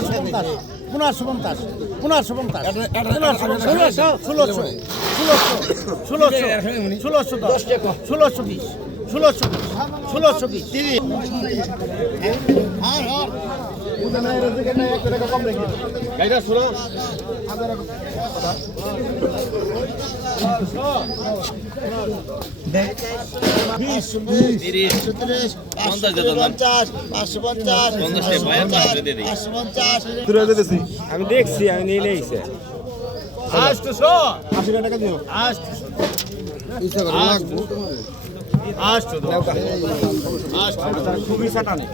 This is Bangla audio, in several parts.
পনেরোশো পঞ্চাশ পনেরোশো পঞ্চাশ পনেরোশো পঞ্চাশ ষোলোশো ষোলোশো ষোলোশো ষোলোশো দশ ষোলোশো বিশ ষোলোশো বিশ ষোলোশো বিশ। তিরিশ। তিরিশ শোনো আমি দেখছি আমি নিয়ে নিয়েছি। আটশোশো আশি টাকা দিও। আটশো সাটানে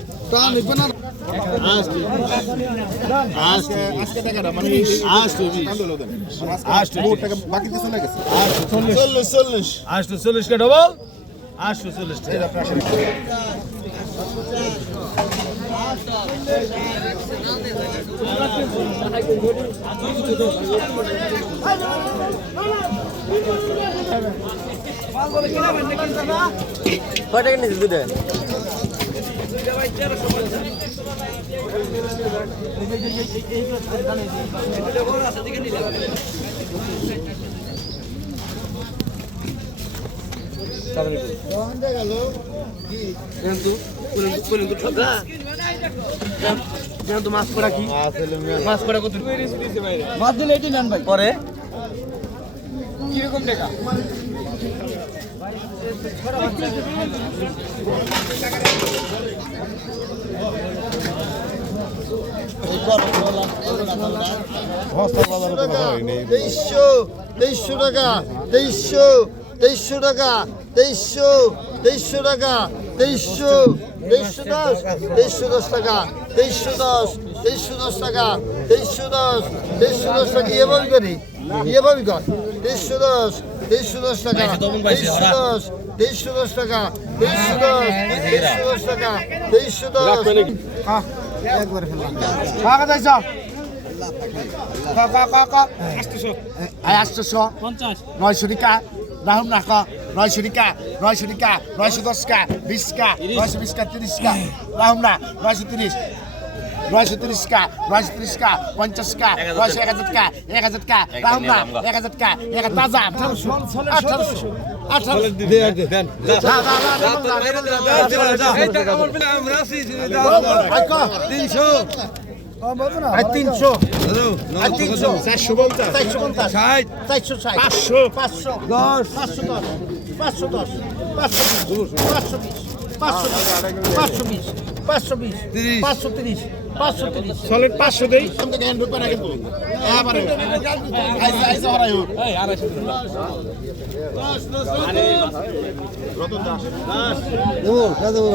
চল্লিশ চল্লিশ। আটশো চল্লিশ কে ডবল আটশো চল্লিশ টাকা কয় টাকা নিয়েছি দুধে? মাছ পড়া কি? মাছ পড়া কত? মাছ দিলে এটি নেন ভাই। পরে? কীরকম টাকা? তেইশশো তেইশশো টাকা তেইশশো তেইশশো টাকা। তেইশশো তেইশশো টাকা তেইশশো তেইশশো দশ তেইশশো দশ টাকা তেইশশো দশ তেইশশো দশ টাকা তেইশশো দশ তেইশশো দশ টাকা ইয়ে ভাবি করি ইয়ে ভাবি কর তেইশশো দশ তেইশশো দশ টাকা তেইশশো দশ তেইশশো দশ টাকা তেইশশো দশ তেইশশো দশ টাকা তেইশশো দশ। একবারে ফেললাম পঞ্চাশ। নয়শো টাকা রাহুল রাখ নয়শো টাকা নয়শো টাকা নয়শো দশ কা বিশ কা নয়শো বিশ কা তিরিশ কা রাহুল না নয়শো তিরিশ নয়শো তিরিশ কা নয়শো তিরিশ কা পঞ্চাশ কা নয়শো এক হাজার কা এক হাজার কা রাহুল না এক হাজার কা এক তাজা আঠারোশো আঠারোশো তিনশো তিনশো। তিনশো। চারশো পঞ্চাশ। চারশো পঞ্চাশ চারশো ষাট। পাঁচশো। পাঁচশো। দশ। পাঁচশো দশ। পাঁচশো দশ। পাঁচশো পাঁচশো বিশ। পাঁচশো বিশ। পাঁচশো বিশ। পাঁচশো তিরিশ। পাঁচশো তিরিশ। চলেন পাঁচশো দেই। দেবো দেবো